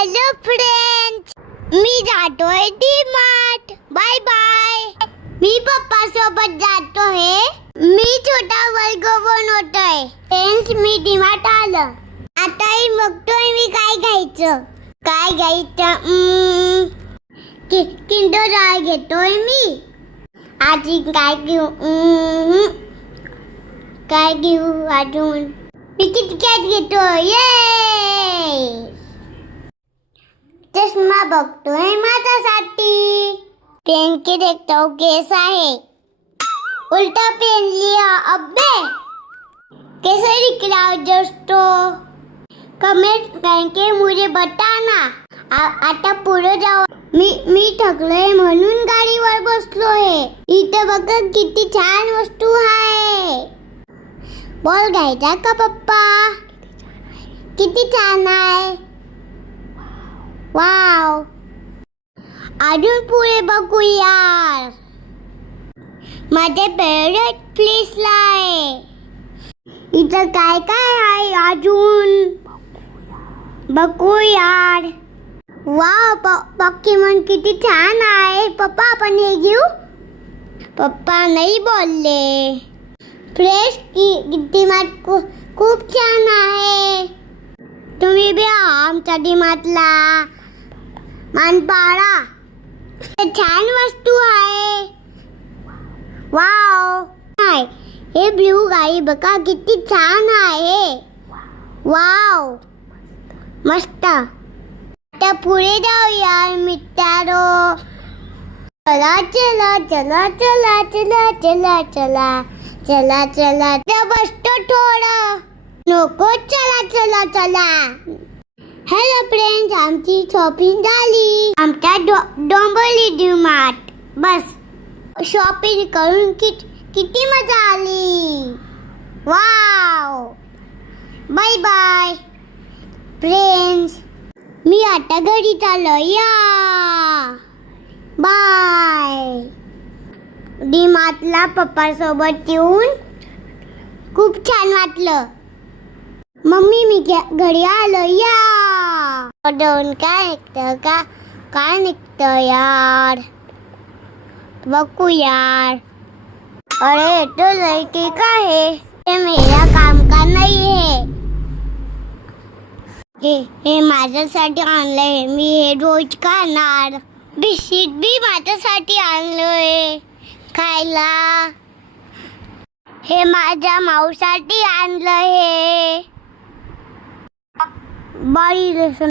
Hello friends, मी जातोय D-Mart. Bye bye. मी पप्पा सोबत जातोय. मी छोटा वर्ग बनवतोय. फ्रेंड्स, मी डी-मार्ट आलं. आता बघतोय मी काय घ्यायचं. किंडर जॉय घेतोय मी. आजी काय घेऊ? काय घेऊ अजून? मी किटकॅट घेतोय. ये चष्मा बघतोय माझ्यासाठी. पेन के देखता हूँ कैसा है. उल्टा पेन लिया अब्बे. कैसे दिख रहा है दोस्तों? कमेंट करके मुझे बताना. आता पुढे जाऊ. मी थकलोय म्हणून गाडीवर बसलोय. इथं बघा किती छान वस्तू आहे. बॉल घ्यायचा का पप्पा? किती छान आहे. वाव. अजून पुढे बघूया. माझे फेवरेट प्लेसला आहे. इथं काय काय आहे अजून बघूया. वाव, पॉकीमॉन किती छान आहे. पप्पा आपण हे घेऊ? पप्पा नाही बोलले. फ्रेश डी-मार्ट खूप छान आहे. तुम्ही बी आमच्या डी-मार्टला मान पाडा. छान वस्तू आहे. वाव. हे ब्लू गाडी बघा किती छान आहे. वाव, मस्त. आता पुढे जाऊया मित्रांनो. चला चला चला चला चला चला चला चला चला. बसतो थोडं. नको, चला चला चला. हॅलो फ्रेंड्स, आमची शॉपिंग झाली. आमच्या डोंबिवली डी-मार्ट. बस शॉपिंग करून किती मजा आली. वाव. Bye bye friends. मी आता घरी चाललो. या बाय. डी-मार्टला पप्पा सोबत येऊन खूप छान वाटलं. मम्मी मी घरी आलो. या दोन काय निघतं का? काय निघतं यार? बघू यार. अरे तो लड़की का है? ये मेरा काम का नहीं है. हे माझ्यासाठी आणलंय. मी हे रोज खाणार. बिस्किट बी माझ्यासाठी आणलंय खायला. हे माझ्या माऊसाठी आणलंय. हे बॉडी लोशन